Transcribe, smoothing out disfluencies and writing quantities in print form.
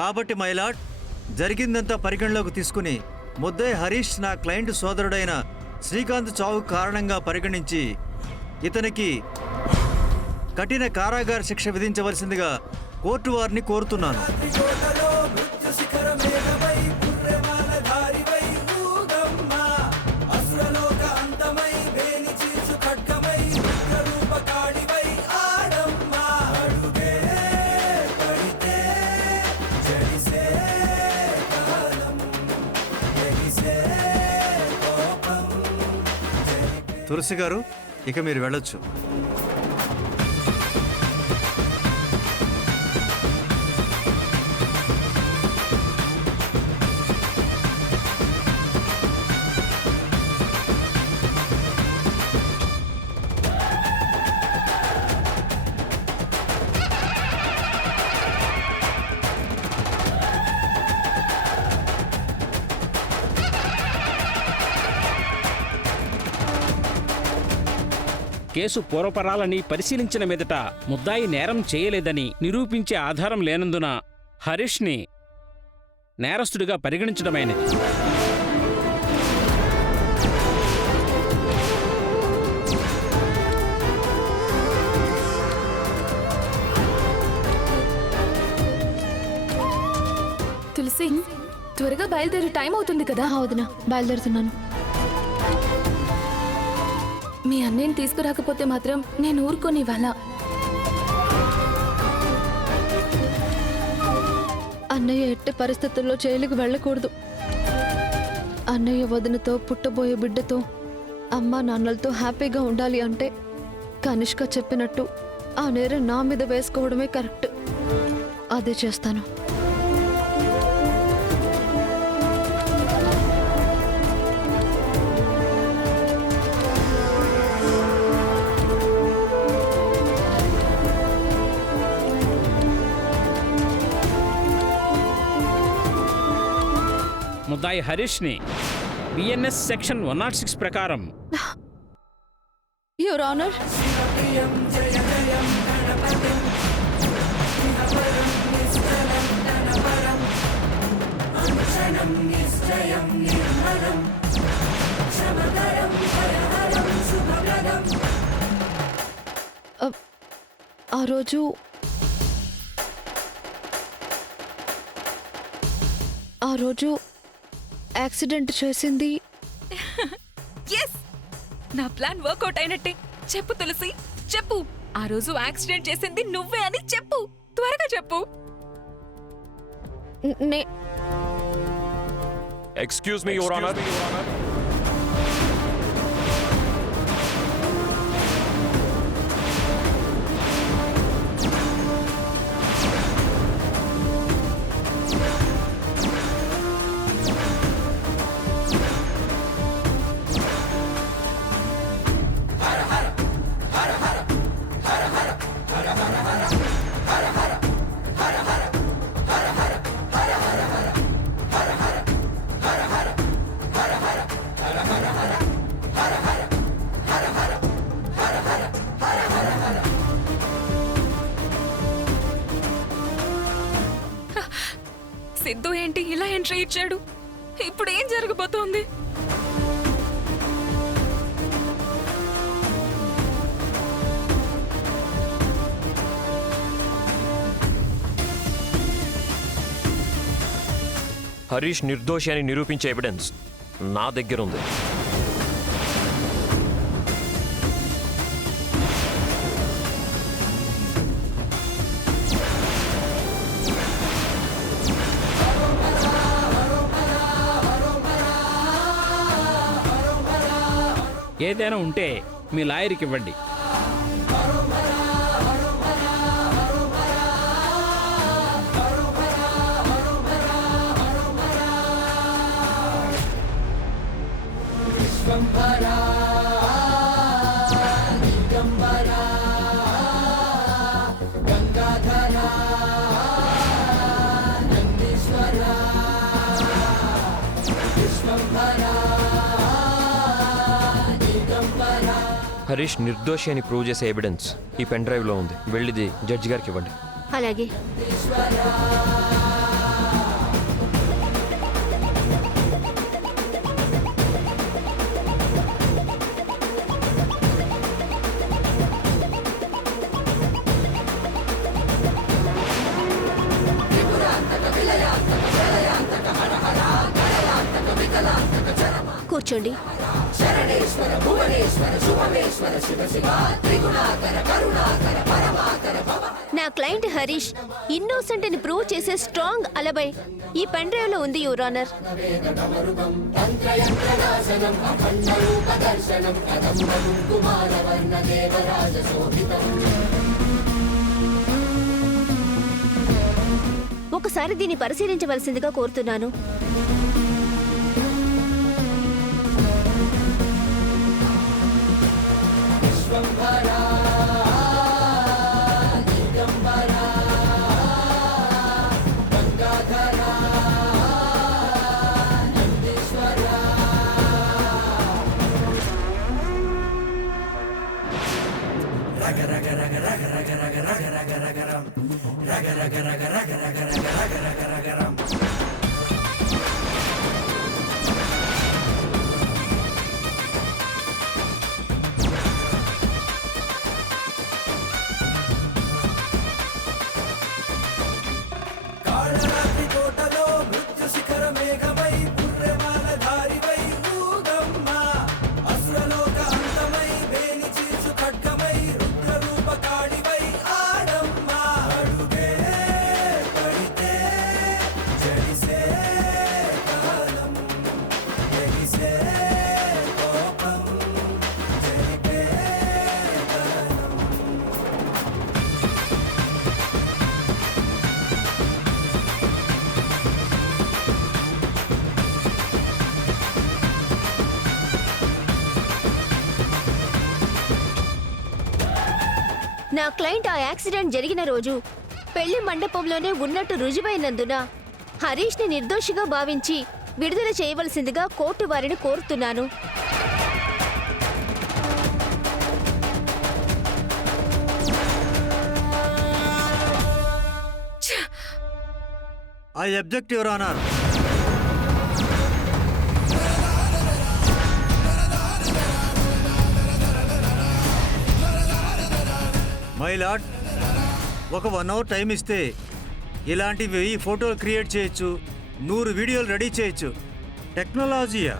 కాబట్టి మైలాడ్, జరిగిందంతా పరిగణలోకి తీసుకుని ముద్దాయి హరీష్ నా క్లయింట్ సోదరుడైన శ్రీకాంత్ చావు కారణంగా పరిగణించి ఇతనికి కఠిన కారాగార శిక్ష విధించవలసిందిగా కోర్టు వారిని కోరుతున్నాను. తులసి గారు, ఇక మీరు వెళ్ళొచ్చు. కేసు పూర్వపరాలని పరిశీలించిన మీదట ముద్దాయి నేరం చేయలేదని నిరూపించే ఆధారం లేనందున హరీష్ని నేరస్తుడిగా పరిగణించడమైనది. తులసి, త్వరగా బయలుదేరి టైం అవుతుంది కదా. వదినా, బయలుదేరుతున్నాను. మీ అన్నయ్యని తీసుకురాకపోతే మాత్రం నేను ఊరుకోనివ్వాల. అన్నయ్య ఎట్టి పరిస్థితుల్లో జైలుకు వెళ్ళకూడదు. అన్నయ్య వదినతో, పుట్టబోయే బిడ్డతో, అమ్మా నాన్నలతో హ్యాపీగా ఉండాలి అంటే కనిష్క చెప్పినట్టు ఆ నేరం నా మీద వేసుకోవడమే కరెక్ట్. అదే చేస్తాను. ముద్దాయి హరీష్ని బిఎన్ఎస్ సెక్షన్ 106 ప్రకారం యువర్ ఆనర్, ఆ రోజు యాక్సిడెంట్ చేసింది. ఎస్, నా ప్లాన్ వర్కౌట్ అయినట్టే. చెప్పు తులసి, చెప్పు. ఆ రోజు యాక్సిడెంట్ చేసింది నువ్వే అని చెప్పు. త్వరగా చెప్పు. Excuse me your honour. Siddhu ఏంటి ఇలా ఎంట్రీ ఇచ్చాడు? ఇప్పుడు ఏం జరగబోతోంది? హరీష్ నిర్దోషి అని నిరూపించే ఎవిడెన్స్ నా దగ్గర ఉంది. ఏదైనా ఉంటే మీ లాయర్కి ఇవ్వండి. హరీష్ నిర్దోషి అని ప్రూవ్ చేసే ఎవిడెన్స్ ఈ పెన్ డ్రైవ్లో ఉంది. వెళ్ళిది జడ్జి గారికి ఇవ్వండి. అలాగే. కూర్చోండి. నా క్లయింట్ హరీష్ ఇన్నోసెంట్ అని ప్రూవ్ చేసే స్ట్రాంగ్ అలబై ఈ పెన్ డ్రైవ్ లో ఉంది యువర్ ఆనర్. ఒకసారి దీన్ని పరిశీలించవలసిందిగా కోరుతున్నాను. నా క్లయింట్ ఆ యాక్సిడెంట్ జరిగిన రోజు పెళ్లి మండపంలోనే ఉన్నట్టు రుజువైనందున హరీష్ ని నిర్దోషిగా భావించి విడుదల చేయవలసిందిగా కోర్టు వారిని కోరుతున్నాను. I object your honour. My lord, ఒక 1 అవర్ టైం ఇస్తే ఇలాంటి 1000 ఫోటోలు క్రియేట్ చేయొచ్చు, 100 వీడియోలు రెడీ చేయొచ్చు. టెక్నాలజీయా?